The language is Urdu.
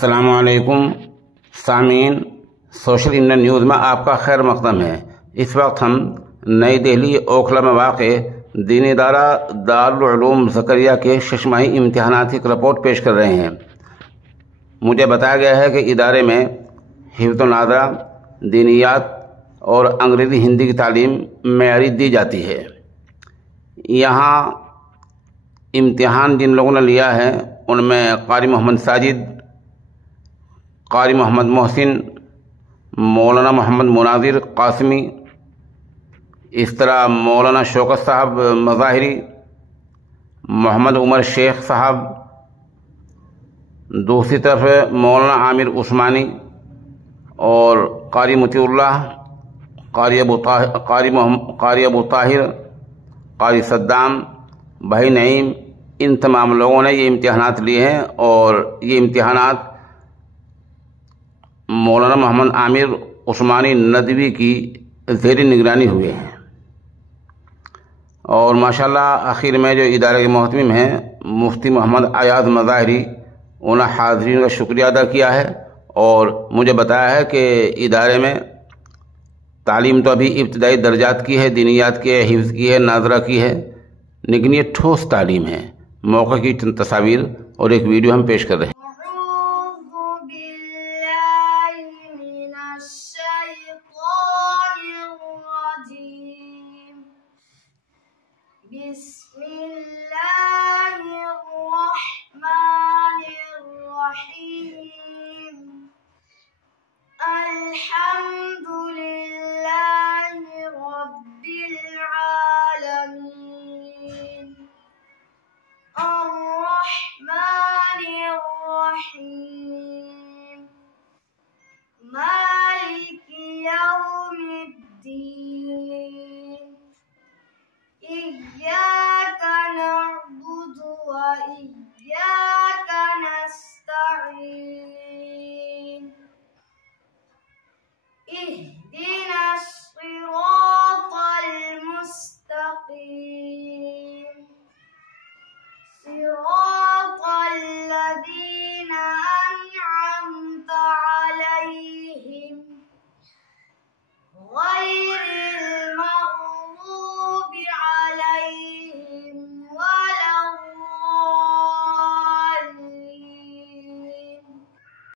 السلام علیکم سامعین، سوشل انڈیا نیوز میں آپ کا خیر مقدم ہے۔ اس وقت ہم نئی دہلی اوکھلا میں واقع دینی ادارہ دارالعلوم زکریا کے ششماہی امتحانات کی رپورٹ پیش کر رہے ہیں۔ مجھے بتایا گیا ہے کہ ادارے میں حفظ الناظرہ، دینیات اور انگریزی ہندی کی تعلیم معیاری دی جاتی ہے۔ یہاں امتحان جن لوگوں نے لیا ہے ان میں قاری محمد ساجد، قاری محمد محسن، مولانا محمد مناظر قاسمی، اس طرح مولانا شوکت صاحب مظاہری، محمد عمر شیخ صاحب، دوسری طرف مولانا عامر عثمانی اور قاری مطیع اللہ، قاری ابو طاہر، قاری صدام، بھائی نعیم، ان تمام لوگوں نے یہ امتحانات لیے ہیں اور یہ امتحانات مولانا محمد عامر عثمانی ندوی کی زیر نگرانی ہوئے ہیں۔ اور ماشاءاللہ آخر میں جو ادارے کے محتمم ہیں مفتی محمد ایاز مظاہری، انہوں نے حاضرین کا شکریہ ادا کیا ہے اور مجھے بتایا ہے کہ ادارے میں تعلیم تو ابھی ابتدائی درجات کی ہے، دینیات کی ہے، حفظ کی ہے، ناظرہ کی ہے، لیکن یہ ٹھوس تعلیم ہے۔ موقع کی چند تصاویر اور ایک ویڈیو ہم پیش کر رہے ہیں۔ بسم اللہ الرحمن الرحیم الحمد للہ